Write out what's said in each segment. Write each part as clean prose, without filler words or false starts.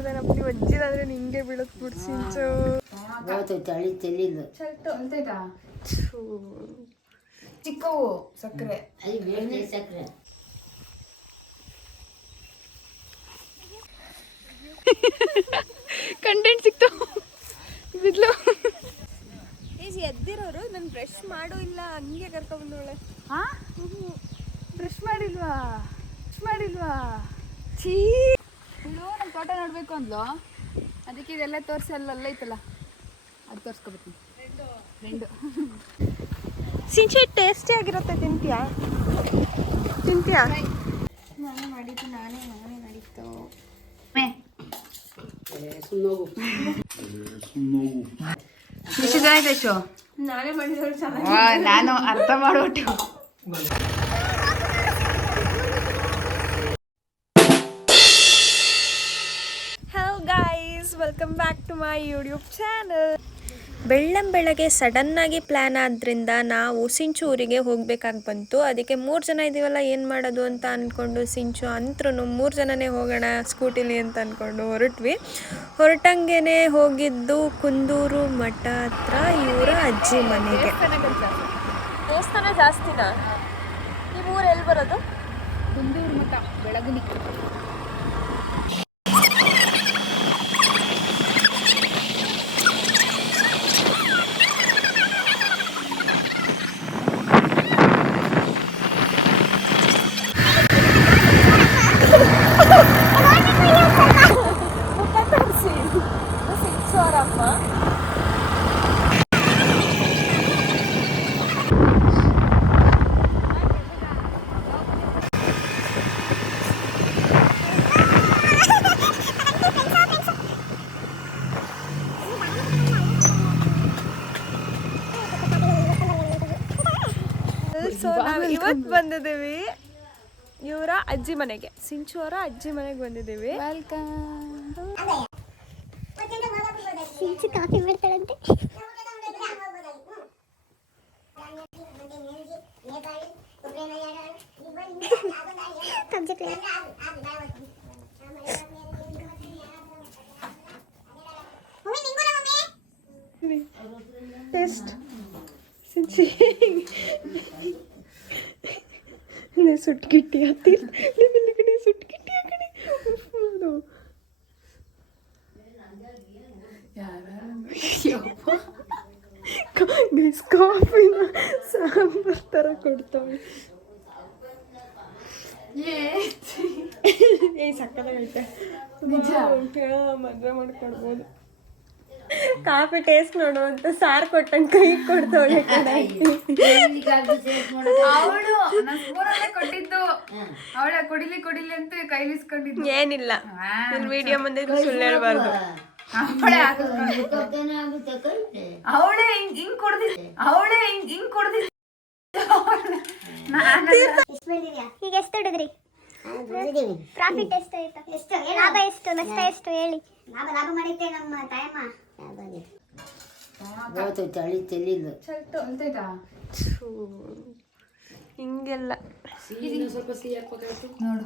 ಮಾಡ್ದೇನಪ್ಪ ನೀವು ಅಜ್ಜಿಲಾದ್ರೆ ನಿಂಗೆ ಬೀಳತ್ ಬಿಡ್ ಸಿಂಚು ಚಿಕ್ಕವು ಸಕ್ಕರೆ ಸಕ್ಕರೆ ಕಂಟೆಂಟ್ ಸಿಕ್ತಾವ ಬಿದ್ಲು ಎದ್ದಿರೋರು ನಾನು ಬ್ರಷ್ ಮಾಡೋ ಇಲ್ಲ ಹಂಗೆ ಕರ್ಕೊಂಡ್ಬಂದವಳೆ. ಬ್ರಷ್ ಮಾಡಿಲ್ವಾ ಛೀ ಇವಳು ನಮ್ಮ ತೋಟ ನೋಡ್ಬೇಕು ಅಂದ್ಲು, ಅದಕ್ಕೆ ಇದೆಲ್ಲ ತೋರಿಸಿ ಅಲ್ಲ ಐತಲ್ಲ ಅದು ತೋರಿಸ್ಕೊಬೇಕು. ರೆಂಡು ಸಿಂಚು ಟೇಸ್ಟಿ ಆಗಿರುತ್ತೆ. ತಿಂತೀಯಾ ನಾನೇ ಮಾಡಿದ್ದು ನಾನೇ ನಡೀತು. ನಾನೇ ಮಾಡಿದ್ರು ಚೆನ್ನಾಗಿ ನಾನು ಅರ್ಥ ಮಾಡ್ಬಿಟ್ಟು hello guys, welcome back to my YouTube channel. ಬೆಳ್ಳಂಬೆಳಗ್ಗೆ ಸಡನ್ನಾಗಿ ಪ್ಲ್ಯಾನ್ ಆದ್ದರಿಂದ ನಾವು ಸಿಂಚು ಊರಿಗೆ ಹೋಗಬೇಕಾಗಿ ಬಂತು. ಅದಕ್ಕೆ 3 ಜನ ಇದ್ದೀವಲ್ಲ, ಏನು ಮಾಡೋದು ಅಂತ ಅಂದ್ಕೊಂಡು ಸಿಂಚು ಅಂತ್ರೂ 3 ಜನನೇ ಹೋಗೋಣ ಸ್ಕೂಟಿಲಿ ಅಂತ ಅಂದ್ಕೊಂಡು ಹೊರಟಂಗೆ ಹೋಗಿದ್ದು ಕುಂದೂರು ಮಠ ಹತ್ರ ಇವರ ಅಜ್ಜಿ ಮನೆಗೆ. ದೇವಸ್ಥಾನ ಜಾಸ್ತಿನಾ? ಈ ಊರು ಎಲ್ಲಿ ಬರೋದು? ಕುಂದೂರು ಮಠ ಬೆಳಗುಲಿ. ಸೊ ನಾವು ಇವತ್ತು ಬಂದಿದ್ದೀವಿ ಇವರ ಅಜ್ಜಿ ಮನೆಗೆ, ಸಿಂಚು ಅವರ ಅಜ್ಜಿ ಮನೆಗೆ ಬಂದಿದ್ದೀವಿ. ಸಿಂಚು ಕಾಫಿ ಮಾಡ್ತಾಳಂತೆ. ಟೇಸ್ಟ್ ಸಿಂಚಿ ಸುಟ್ಕಿಟ್ಟಿ ಕಡೆ ಸುಟ್ಕಿಟ್ಟಿ ಆ ಕಡೆ ಕಾಫಿನ ಸಾಂಬಾರ್ ಥರ ಕೊಡ್ತಾವೆ. ಸಕ್ಕತ್ತಾಗೈತೆ, ಮದುವೆ ಮಾಡ್ಕೊಡ್ಬೋದು. ಕಾಫಿ ಟೇಸ್ಟ್ ನೋಡುವಂತ ಸಾರು ಕೊಟ್ಟಂಗೆ ಕೈ ಕೊಡ್ತಾಳೆ. ಅವಳು ಕೊಟ್ಟಿದ್ದು ಅವಳ ಕುಡಿಲಿ ಅಂತ ಕೈಲಿಸ್ಕೊಂಡಿದ್ದು. ಏನಿಲ್ಲ, ನನ್ನ ವಿಡಿಯೋ ಮುಂದೆ ಸುಳ್ಳು ಹೇಳ್ಬಾರ್ದು. ಅವಳೇ ಹಿಂಗ್ ಕೊಡ್ದಿದ್ದ. ಈಗ ಎಷ್ಟು ಹೊಡೆದ್ರಿ? ಪ್ರಾಫಿಟ್ ಎಷ್ಟು ಆಯ್ತು? ಲಾಭ ಎಷ್ಟು, ನಷ್ಟ ಎಷ್ಟು ಹೇಳಿ? ಲಾಭ ಮಾಡಿದ್ದೆ ನಮ್ಮ ತಾಯಮ್ಮ. ಹಿಂಗೆಲ್ಲ ಸ್ವಲ್ಪ ಸಿಹಿ ಹಾಕ್ಬೇಕಾಯ್ತು ನೋಡು.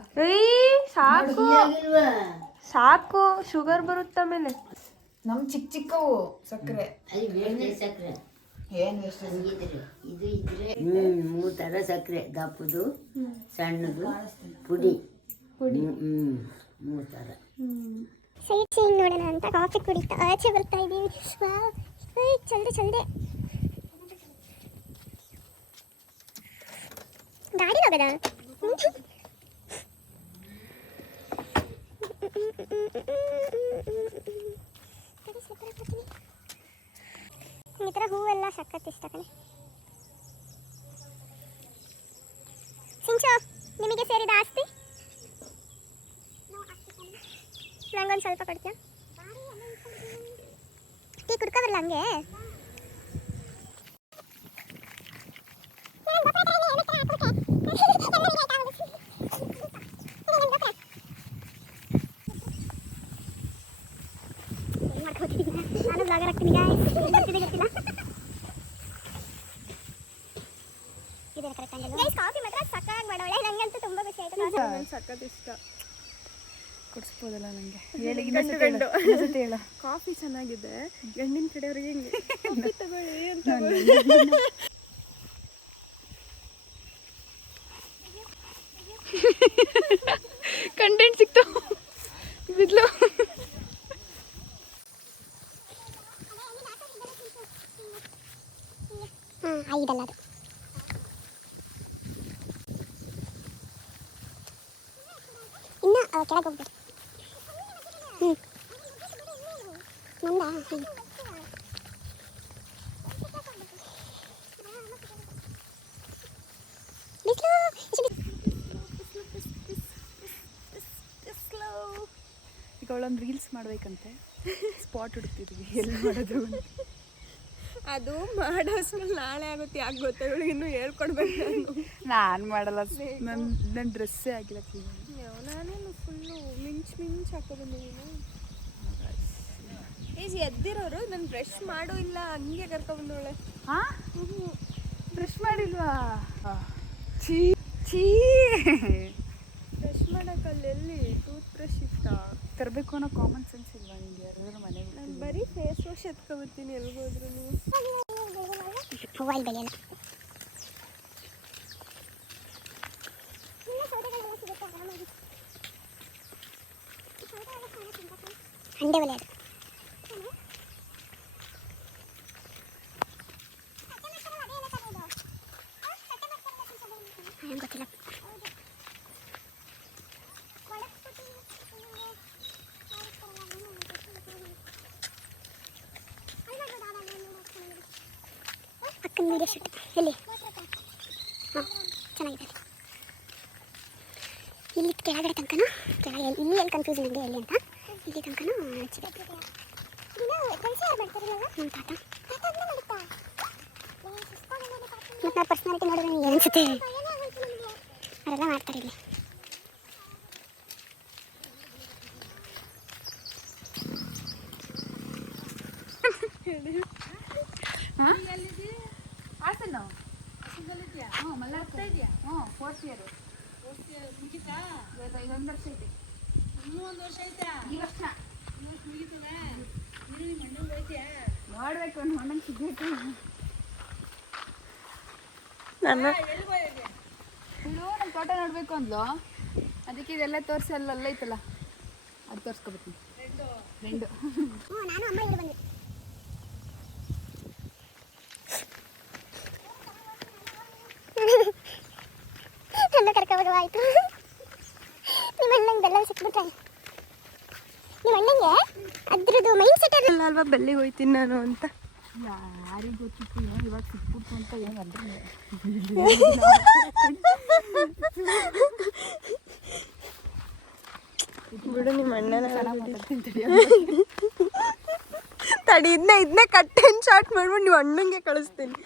ಸಾಕು, ಶುಗರ್ ಬರುತ್ತೆ ಆಮೇಲೆ. ನಮ್ ಚಿಕ್ಕವು ಸಕ್ಕರೆ ಏನ್ ಇದು ಇದ್ರೆ 3 ಥರ ಸಕ್ಕರೆ, ದಪ್ಪದು, ಸಣ್ಣದು, ಪುಡಿ 3 ಥರ. ಸೈಟ್ ಸೀಯಿಂಗ್ ನೋಡೋಣ ಅಂತ ಕಾಫಿ ಕುಡಿತಾ ಆಚೆ ಬರ್ತಾ ಇದ್ದೀವಿ. ಚಲ್ದೆ ಗಾಡಿ ಹೋಗದ. ಈ ಥರ ಹೂವೆಲ್ಲ ಸಖತ್ ಇಷ್ಟ ಕಣೆ. ಸಿಂಚು, ನಿಮಗೆ ಸೇರಿದ ಆಸ್ತಿ ನಂಗೊಂದು ಸ್ವಲ್ಪ ಕೊಡ್ತೀಯ? ಟೀ ಕುಡ್ಕೋಬರಲ್ಲ ಹಂಗೆ? ನಾನು ಬ್ಲಾಗರ್ ಆಗ್ತೀನಿ ಗೊತ್ತಿಲ್ಲ. ಕಾಫಿ ಮಾತ್ರ ಸಕ್ಕತ್ತಾಗಿ ಮಾಡೋಳೆ, ನಂಗಂತೂ ತುಂಬ ಖುಷಿ ಆಯ್ತು. ಸಖತ್ ಇಷ್ಟ. ಕೊಡಿಸ್ಬೋದಲ್ಲ ನನಗೆ ಹೇಳಿ ಇನ್ನೊಂದ್ಸತಿ ಹೇಳು ಕಾಫಿ ಚೆನ್ನಾಗಿದೆ, ಗಂಡಿನ ಕಡೆಯವ್ರಿಗೆ ಹಿಂಗೆ ಕಾಫಿ ತಗೊಳ್ಳಿ ಅಂತ ಕಂಟೆಂಟ್ ಸಿಕ್ತು ಬಿದ್ಲು. ಐದಲ್ಲ ಅದು ಇನ್ನು ಕೆಳಗೆ ಹೋಗ್ಬೇಕು. ನಂದಾ ಈಗ ಅವಳೊಂದು ರೀಲ್ಸ್ ಮಾಡ್ಬೇಕಂತೆ, ಸ್ಪಾಟ್ ಹುಡುಕ್ತಿದ್ವಿ ಎಲ್ಲಿ ಮಾಡೋದು ಅಂತ. ಅದು ಮಾಡೋಷ್ಟ್ರಲ್ಲಿ ನಾಳೆ ಆಗುತ್ತೆ. ಯಾಕೆ ಗೊತ್ತಾ, ಇವಳಿಗೆ ಇನ್ನೂ ಹೇಳ್ಕೊಡ್ಬೇಕು. ನಾನು ಮಾಡಲ್ಲ, ನನ್ನ ಡ್ರೆಸ್ಸೇ ಆಗಿಲ್ಲ. ನಾನೇನು ಫುಲ್ಲು ಮಿಂಚ್ ಹಾಕೋ ಬಂದಿದ್ದೀನಿ. ಈಜಿ ಎದ್ದಿರೋರು ನಾನು ಬ್ರಷ್ ಮಾಡೋ ಇಲ್ಲ ಹಂಗೆ ಕರ್ಕೊಬಂದವಳೆ. ಬ್ರಷ್ ಮಾಡಿಲ್ವಾ? ಛೀ ಬ್ರಷ್ ಮಾಡೋಕ್ಕಲ್ಲಿ ಎಲ್ಲಿ ಟೂತ್ ಬ್ರಷ್ ಇಷ್ಟ ತರಬೇಕು ಅನ್ನೋ ಕಾಮನ್ ಸೆನ್ಸ್ ಇಲ್ವಾ ನಿಂಗೆ? ಯಾರಾದ್ರೂ ಮನೆಗೆ ನಾನು ಬರೀ ಫೇಸ್ ವಾಶ್ ಎತ್ಕೊಬರ್ತೀನಿ ಎಲ್ಗೋದ್ರು. ಮೊಬೈಲ್ ಬೆಳೆಯಲ್ಲ. ಹಂಡೆ ಒಲೆ ಅದು ಗೊತ್ತಿಲ್ಲ. ಅಕ್ಕನ ವೀಡಿಯೋ ಶೂಟ್ ಎಲ್ಲಿ? ಹಾಂ ಚೆನ್ನಾಗಿದೆ. ಇಲ್ಲಿ ಕೆಳಗಡೆ ತನಕನೂ ಕೆಳಗೆ ಇಲ್ಲಿ ಎಲ್ಲಿ ಕನ್ಫ್ಯೂಸ್ ನನಗೆ ಎಲ್ಲಿ ಅಂತ ಇಲ್ಲಿ ತನಕನೂ ಹಚ್ಚಿದೆ. ನಮ್ಮ ತಾತ ಮತ್ತು ನಾವು ಪರ್ಸ್ನಾಲಿಟಿ ನೋಡಿದ್ರೆ ನಿಮ್ಗೆ ಏನು ಅನಿಸುತ್ತೆ? ಅವರೆಲ್ಲ ಮಾಡ್ತಾರೆ ಇಲ್ಲಿ. ಹಾಸನ ಫೋರ್ತ್ ಇಯರ್ ಇದೊಂದು ವರ್ಷ ಐತೆ. ಈ ವರ್ಷ ನೋಡ್ಬೇಕು, ಅಣ್ಣಂಗೆ ಸಿಗ್ಬೇಕು. ನನ್ನ ಇವಳು ನಮ್ಮ ತೋಟ ನೋಡ್ಬೇಕು ಅಂದ್ಲು, ಅದಕ್ಕೆ ಇದೆಲ್ಲ ತೋರಿಸಿ ಅಲ್ಲ ಐತಲ್ಲ ಅದು ತೋರಿಸ್ಕೊಬತ್ತೀನಿ. ಫ್ರೆಂಡು ನಾನು ಅಮ್ಮ ಇವರು ಬಂದೆ. ನನ್ನ ಕರ್ಕೋಬಾಯ್ತು. ನಿಮ್ಮ ಅಣ್ಣಂಗೆ ಬೆಲ್ಲ ಸಿಕ್ಬಿಟ್ರೆ ನಿಮ್ಮ ಅಣ್ಣಂಗೆ ಅದ್ರದ್ದು ಮೈಂಡ್ ಸೆಟ್ ಅಲ್ಲ ಅಲ್ವಾ ಬೆಲ್ಲಿಗೆ ಹೋಯ್ತೀನಿ ನಾನು ಅಂತ. ಯಾರಿಗೆ ಗೊತ್ತಿತ್ತು ಇವಾಗ ಸಿಕ್ಬಿಡ್ತು ಅಂತ ಏನು ಅಂದ್ರೆ ಬಿಡು ನಿಮ್ಮ ಅಣ್ಣನ ಚೆನ್ನಾಗಿ ತಡಿ ಇದನ್ನೇ ಕಟ್ ಆ್ಯಂಡ್ ಶಾರ್ಟ್ ಮಾಡ್ಬಿಟ್ಟು ನೀವು ಅಣ್ಣಂಗೆ ಕಳಿಸ್ತೀನಿ.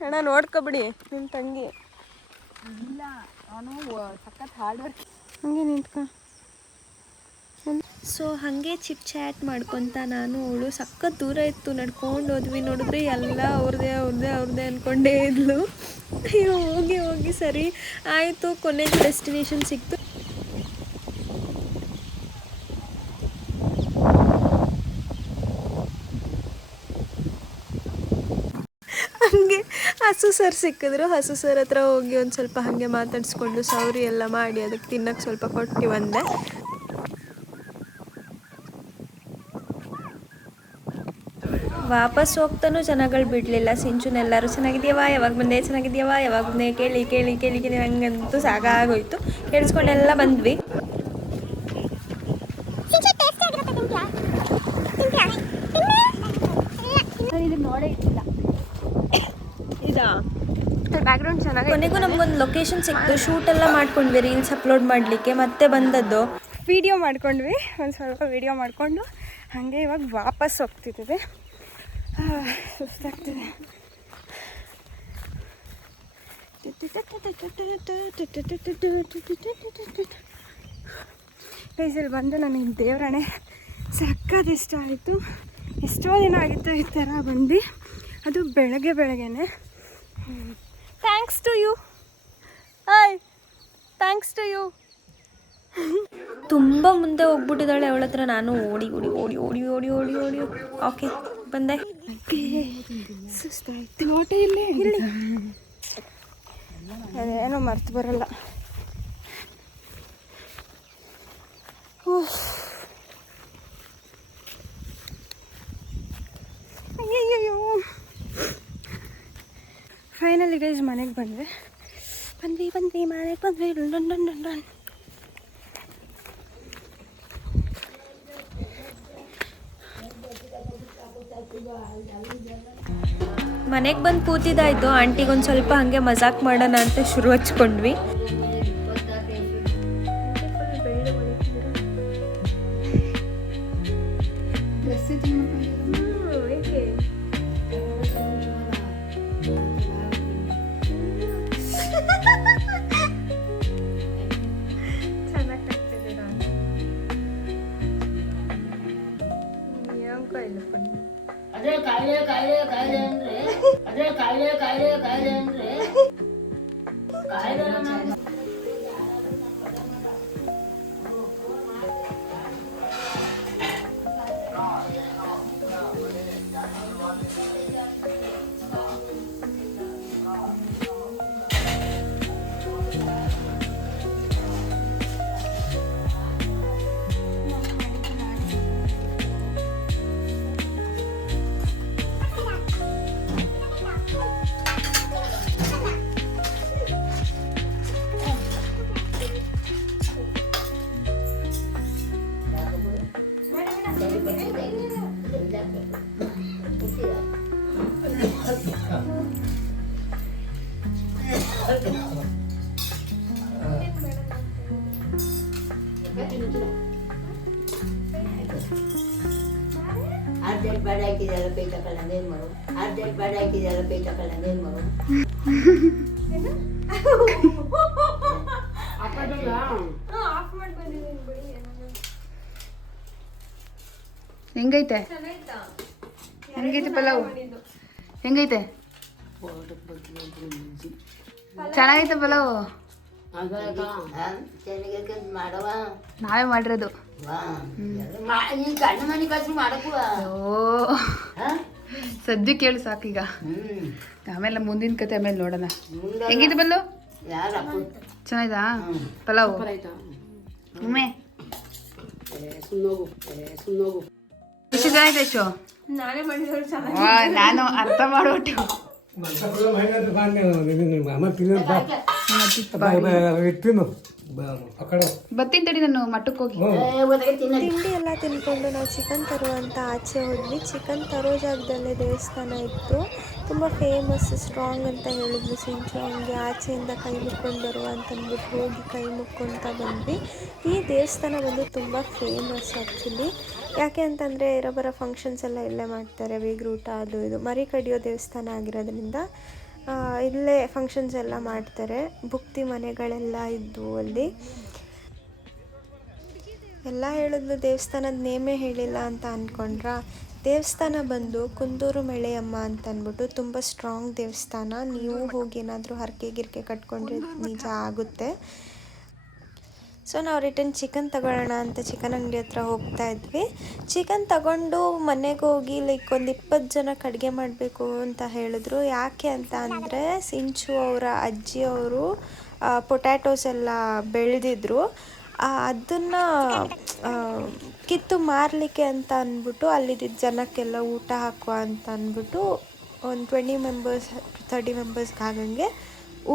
ಅಣ್ಣ ನೋಡ್ಕೊಬಿಡಿ ನಿಮ್ಮ ತಂಗಿ. ಇಲ್ಲ ಅವನು ಸಖತ್ ಹಾರ್ಡ್ ವರ್ಕ್. ಹಂಗೆ ನಿಂತ್ಕೊ. ಸೊ ಹಾಗೆ ಚಿಟ್ ಚಾಟ್ ಮಾಡ್ಕೊತ ನಾನು ಅವಳು ಸಖತ್ ದೂರ ಇತ್ತು ನಡ್ಕೊಂಡು ಹೋದ್ವಿ. ನೋಡಿದ್ರೆ ಎಲ್ಲ ಅವ್ರದ್ದೇ ಅಂದ್ಕೊಂಡೇ ಇದ್ಲು. ಅಯ್ಯೋ ಹೋಗಿ ಸರಿ ಆಯಿತು, ಕೊನೆಗೆ ಡೆಸ್ಟಿನೇಷನ್ ಸಿಕ್ತು. ಹಂಗೆ ಹಸು ಸರ್ ಸಿಕ್ಕಿದ್ರು. ಹಸು ಸರ್ ಹತ್ರ ಹೋಗಿ ಒಂದು ಸ್ವಲ್ಪ ಹಾಗೆ ಮಾತಾಡಿಸ್ಕೊಂಡು ಸೌರಿ ಎಲ್ಲ ಮಾಡಿ ಅದಕ್ಕೆ ತಿನ್ನಕ್ಕೆ ಸ್ವಲ್ಪ ಕೊಟ್ಟು ಬಂದೆ. ವಾಪಸ್ ಹೋಗ್ತಾನೂ ಜನಗಳು ಬಿಡಲಿಲ್ಲ. ಸಿಂಚುನೆಲ್ಲರೂ ಚೆನ್ನಾಗಿದೆಯವಾ, ಯಾವಾಗ ಬಂದೆ ಕೇಳಿ ಹಂಗಂತೂ ಸಾಕಾಗೋಯ್ತು. ಕೇಳಿಸ್ಕೊಂಡೆಲ್ಲ ಬಂದ್ವಿ. ನೋಡೇ ಇಟ್ಟಿಲ್ಲ ಇದಾ ಬ್ಯಾಕ್ಗ್ರೌಂಡ್ ಚೆನ್ನಾಗಿ. ಕೊನೆಗೂ ನಮಗೊಂದು ಲೊಕೇಶನ್ ಸಿಕ್ತು. ಶೂಟೆಲ್ಲ ಮಾಡ್ಕೊಂಡ್ವಿ ರೀಲ್ಸ್ ಅಪ್ಲೋಡ್ ಮಾಡಲಿಕ್ಕೆ. ಮತ್ತೆ ಬಂದದ್ದು ವಿಡಿಯೋ ಮಾಡ್ಕೊಂಡ್ವಿ. ಒಂದು ಸ್ವಲ್ಪ ವಿಡಿಯೋ ಮಾಡಿಕೊಂಡು ಹಾಗೆ ಇವಾಗ ವಾಪಸ್ ಹೋಗ್ತಿದ್ದೀವಿ. ಸುಸ್ತಾಗ್ತಿದೆ. ಪ್ಲೇಸಲ್ಲಿ ಬಂದು ನನಗೆ ದೇವರಾಣೆ ಸಕ್ಕತ್ ಇಷ್ಟ ಆಯಿತು. ಎಷ್ಟೋ ದಿನ ಆಗಿತ್ತು ಈ ಥರ ಬಂದು, ಅದು ಬೆಳಗ್ಗೆನೆ. Thanks to you. ತುಂಬ ಮುಂದೆ ಹೋಗ್ಬಿಟ್ಟಿದ್ದಾಳೆ. ಅವಳ ಹತ್ರ ನಾನು ಓಡಿ ಓಡಿ ಓಡಿ ಓಡಿ ಓಡಿ ಓಡಿ ಓಡಿ ಓಕೆ ಬಂದೆ. ಸುಸ್ತಾಯ್ತು. ಲೋಟೆ ಇಲ್ಲೇ ಇಲ್ಲಿ ಅದೇನೋ ಮರ್ತು ಬರಲ್ಲ. ಅಯ್ಯಯ್ಯೋ ಫೈನಲಿ ಗೈಸ್ ಮನೆಗೆ ಬಂದ್ವಿ ಮನೆಗೆ ಬಂದ್ವಿ. ಡನ್. ಮನೆಗೆ ಬಂದು ಕೂತಿದ್ದಾಯ್ತು. ಆಂಟಿಗೊಂದು ಸ್ವಲ್ಪ ಹಾಗೆ ಮಜಾಕ್ ಮಾಡೋಣ ಅಂತ ಶುರು ಹಚ್ಕೊಂಡ್ವಿ. ಅದೇ ಕಾಯಿಲೆ ಅಂದ್ರೆ ಕಾಯಿಲೆ ಅಂದ್ರೆ ಅರ್ಜೆಂಟ್ ಬಾಡಿ ಹಾಕಿದೆಲ್ಲ ಪೈ ತಗೊಳ್ಳಂಗೆ ಏನು ಮಾಡು. ಅರ್ಜೆಂಟ್ ಬಾಡಿ ಹಾಕಿದೆಲ್ಲ ಪೈ ತಗೊಳ್ಳಂಗೆ ಏನು ಮಾಡು. ಹೆಂಗೈತೆ ಪಲಾವ್? ಹೆಂಗೈತೆ? ಚೆನ್ನಾಗೈತೆ ಪಲಾವ್? ಚೆನ್ನಾಗಿ ಮಾಡವ ನಾವೇ ಮಾಡಿರೋದು. ಈ ಗಂಡ ಮನೆ ಕಳ್ಸಿ ಮಾಡಕ್ಕೂ ಓ ಸದ್ಯ ಕೇಳಿ ಸಾಕೀಗ. ಆಮೇಲೆ ಮುಂದಿನ ಕತೆ ಆಮೇಲೆ ನೋಡೋಣ. ಹೆಂಗೈತೆ ಬಲ್ಲು? ಯಾರಪ್ಪ ಚೆನ್ನಾಯ್ತಾ ಪಲಾವ್? ಒಮ್ಮೆ ಖುಷಿ ಚೆನ್ನಾಗಿದೆ ಶೋ? ನಾನೇ ಮಾಡಿದ್ರು ನಾನು ಅರ್ಥ ಮಾಡ್ಬಿಟ್ಟು ಬತ್ತೀನಿ ತಡಿ ನಾನು ಮಟ್ಟಕ್ಕೆ ಹೋಗಿ. ತಿಂಡಿ ಎಲ್ಲ ತಿನ್ಕೊಂಡು ನಾವು ಚಿಕನ್ ತರುವಂತ ಆಚೆ ಹೋದ್ವಿ. ಚಿಕನ್ ತರೋ ಜಾಗದಲ್ಲೇ ದೇವಸ್ಥಾನ ಇತ್ತು, ತುಂಬ ಫೇಮಸ್, ಸ್ಟ್ರಾಂಗ್ ಅಂತ ಹೇಳಿದ್ವಿ ಸಿಂಚು. ಹಂಗೆ ಆಚೆಯಿಂದ ಕೈ ಮುಕ್ಕೊಂಡು ಬರುವ ಅಂತಂದ್ಬಿಟ್ಟು ಹೋಗಿ ಕೈ ಮುಕ್ಕೊಂತ ಬಂದ್ವಿ. ಈ ದೇವಸ್ಥಾನ ಬಂದು ತುಂಬ ಫೇಮಸ್ ಆ್ಯಕ್ಚುಲಿ. ಯಾಕೆ ಅಂತಂದರೆ ಇರೋ ಫಂಕ್ಷನ್ಸ್ ಎಲ್ಲ ಇಲ್ಲೇ ಮಾಡ್ತಾರೆ, ಬೀಗ್ರೂಟ ಅದು ಇದು. ಮರಿ ಕಡಿಯೋ ದೇವಸ್ಥಾನ ಆಗಿರೋದ್ರಿಂದ ಇಲ್ಲೇ ಫಂಕ್ಷನ್ಸ್ ಎಲ್ಲ ಮಾಡ್ತಾರೆ. ಭುಕ್ತಿ ಮನೆಗಳೆಲ್ಲ ಇದ್ವು ಅಲ್ಲಿ. ಎಲ್ಲ ಹೇಳಿದ್ಲು, ದೇವಸ್ಥಾನದ ನೇಮೇ ಹೇಳಿಲ್ಲ ಅಂತ ಅಂದ್ಕೊಂಡ್ರ. ದೇವಸ್ಥಾನ ಬಂದು ಕುಂದೂರು ಮಳೆಯಮ್ಮ ಅಂತ ಅಂದ್ಬಿಟ್ಟು ತುಂಬ ಸ್ಟ್ರಾಂಗ್ ದೇವಸ್ಥಾನ. ನೀವು ಹೋಗಿ ಏನಾದರೂ ಹರಕೆ ಗಿರ್ಕೆ ಕಟ್ಕೊಂಡ್ರೆ ನಿಜ ಆಗುತ್ತೆ. ಸೊ ನಾವು ರಿಟರ್ನ್ ಚಿಕನ್ ತಗೊಳ್ಳೋಣ ಅಂತ ಚಿಕನ್ ಅಂಗಡಿ ಹತ್ರ ಹೋಗ್ತಾ ಇದ್ವಿ. ಚಿಕನ್ ತಗೊಂಡು ಮನೆಗೆ ಹೋಗಿ ಲೈಕ್ ಒಂದು 20 ಜನಕ್ಕೆ ಅಡುಗೆ ಮಾಡಬೇಕು ಅಂತ ಹೇಳಿದ್ರು. ಯಾಕೆ ಅಂತ ಅಂದರೆ ಸಿಂಚು ಅವರ ಅಜ್ಜಿಯವರು ಪೊಟ್ಯಾಟೋಸ್ ಎಲ್ಲ ಬೆಳೆದಿದ್ರು, ಅದನ್ನು ಕಿತ್ತು ಮಾರಲಿಕ್ಕೆ ಅಂತ ಅಂದ್ಬಿಟ್ಟು ಅಲ್ಲಿದ್ದ ಜನಕ್ಕೆಲ್ಲ ಊಟ ಹಾಕುವ ಅಂತ ಅಂದ್ಬಿಟ್ಟು ಒಂದು 20 ಮೆಂಬರ್ಸ್ 30 ಮೆಂಬರ್ಸ್ಗೆ ಆಗಂಗೆ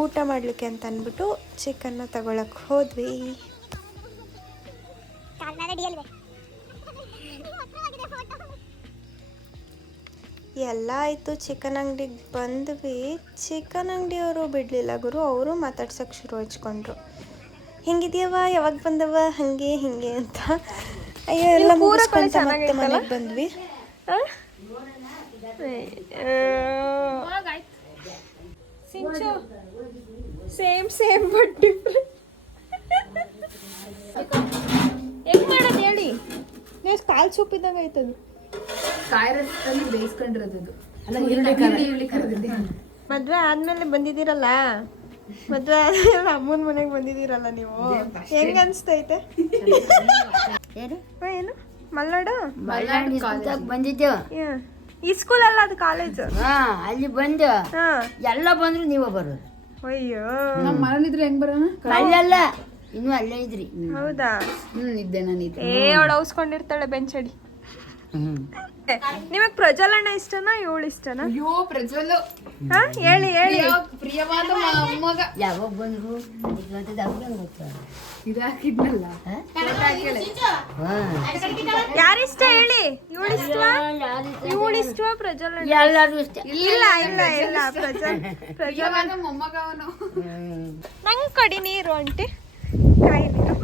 ಊಟ ಮಾಡಲಿಕ್ಕೆ ಅಂತ ಅಂದ್ಬಿಟ್ಟು ಚಿಕನ್ನ ತಗೊಳಕ್ಕೆ ಹೋದ್ವಿ. ಎಲ್ಲ ಆಯಿತು, ಚಿಕನ್ ಅಂಗಡಿಗೆ ಬಂದ್ವಿ. ಚಿಕನ್ ಅಂಗಡಿಯವರು ಬಿಡಲಿಲ್ಲ ಗುರು, ಅವರು ಮಾತಾಡ್ಸೋಕ್ಕೆ ಶುರು ಹಚ್ಕೊಂಡ್ರು. ಹೆಂಗಿದ್ಯವ, ಯಾವಾಗ ಬಂದವ, ಹಾಗೆ ಹಿಂಗೆ ಅಂತ. ಅಯ್ಯೋ ಎಲ್ಲ ಮುಗಿಸ್ಕೊಂತ ಮತ್ತೆ ಮನೆಗೆ ಬಂದ್ವಿ. ಸಿಂಚು ಸೇಮ್ ಬಟ್ ಡಿಫ್ರೆಂಟ್. ಹೆಂಗ್ ಮಾಡೋದು ಹೇಳಿ? ನೀವು ಕಾಲು ಸೂಪಿದ್ದಾಗ ಆಯ್ತದು. ಕಾಯಿ ರಸದಲ್ಲಿ ಬೇಯಿಸ್ಕೊಂಡಿರೋದು. ಮದ್ವೆ ಆದ್ಮೇಲೆ ಬಂದಿದ್ದೀರಲ್ಲ, ಮದ್ವೆ ಆದ್ಮೇಲೆ ಅಮ್ಮನ ಮನೆಗೆ ಬಂದಿದ್ದೀರಲ್ಲ ನೀವು, ಹೆಂಗ್ ಅನ್ಸ್ತೈತೆ? ಏನು ಏನು ಮಲ್ನಾಡ ಬಂದಿದ್ದು ಈ ಸ್ಕೂಲ್ ಅಲ್ಲ, ಅದು ಕಾಲೇಜ್. ಹಾ ಅಲ್ಲಿ ಬಂದು ಹಾ. ಎಲ್ಲ ಬಂದ್ರು ನೀವು ಬರೋದು. ಅಯ್ಯೋ ನಮ್ಮ ಮನೇಲಿದ್ರೆ ಹೆಂಗ್ ಬರೋಣ? ಅಲ್ಲೆಲ್ಲ ಇನ್ನು ಅಲ್ಲೇ ಇದ್ರಿ. ಹೌದಾ? ಇದ್ದೆ ನಾನು ಇದ್ದೆ. ಅವಳು ಔಸ್ಕೊಂಡಿರ್ತಾಳೆ ಬೆಂಚಡಿ. ನಿಮಗ್ ಪ್ರಜ್ವಲಣ್ಣ ಇಷ್ಟನಾ ಇವಳು ಇಷ್ಟನಾ? ಅಯ್ಯೋ ಪ್ರಜ್ವಲು ಹಾ ಹೇಳಿ ಹೇಳಿ. ಪ್ರಿಯವಾದ ಮೊಮ್ಮಗ. ಯಾವಾಗ ಬಂದ್ರು ಇದಾಕಿದ್ನಲ್ಲ ಯಾರಿಷ್ಟ ಹೇಳಿ? ಇವಳು ಇಷ್ಟವಾ ಪ್ರಜ್ವಲಣ್ಣ? ಎಲ್ಲರೂ ಇಷ್ಟ. ಇಲ್ಲ ಇಲ್ಲ ಇಲ್ಲ ಪ್ರಿಯವಾದ ಮೊಮ್ಮಗ ಅವನು. ನಂಗೆ ಕಡಿ ನೀರು ಆಂಟಿ, ಕಾಯಿ ನೀರು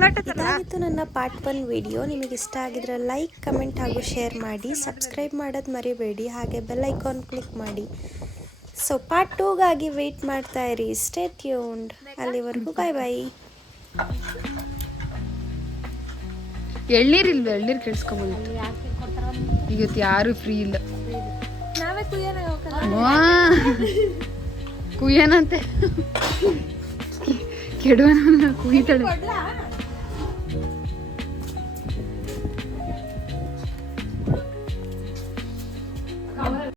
ಲೋಟ ತರ. ಇದಾಗಿತ್ತು ನನ್ನ ಪಾರ್ಟ್ 1 ವಿಡಿಯೋ. ನಿಮಗೆ ಇಷ್ಟ ಆಗಿದ್ರೆ ಲೈಕ್, ಕಮೆಂಟ್ ಹಾಗೂ ಶೇರ್ ಮಾಡಿ. ಸಬ್ಸ್ಕ್ರೈಬ್ ಮಾಡೋದು ಮರಿಬೇಡಿ, ಹಾಗೆ ಬೆಲ್ ಐಕಾನ್ ಕ್ಲಿಕ್ ಮಾಡಿ. ಸೊ ಪಾರ್ಟ್ 2ಗಾಗಿ ವೆಯ್ಟ್ ಮಾಡ್ತಾ ಇರಿ. Stay tuned. ಅಲ್ಲಿವರೆಗೂ ಬಾಯ್ ಬಾಯ್. ಎಳ್ನೀರಿಲ್ವ? ಎಳ್ನೀರು ಕೇಳಿಸ್ಕೊಬೋದು. ಇವತ್ತು ಯಾರು ಫ್ರೀ ಇಲ್ಲ. ನಾವೇ ಕುಯ್ಯೋಣ ಕುಯ್ಯನಂತೆ ಕೆಡುವನ ಕುಯ್ತಾಳೆ.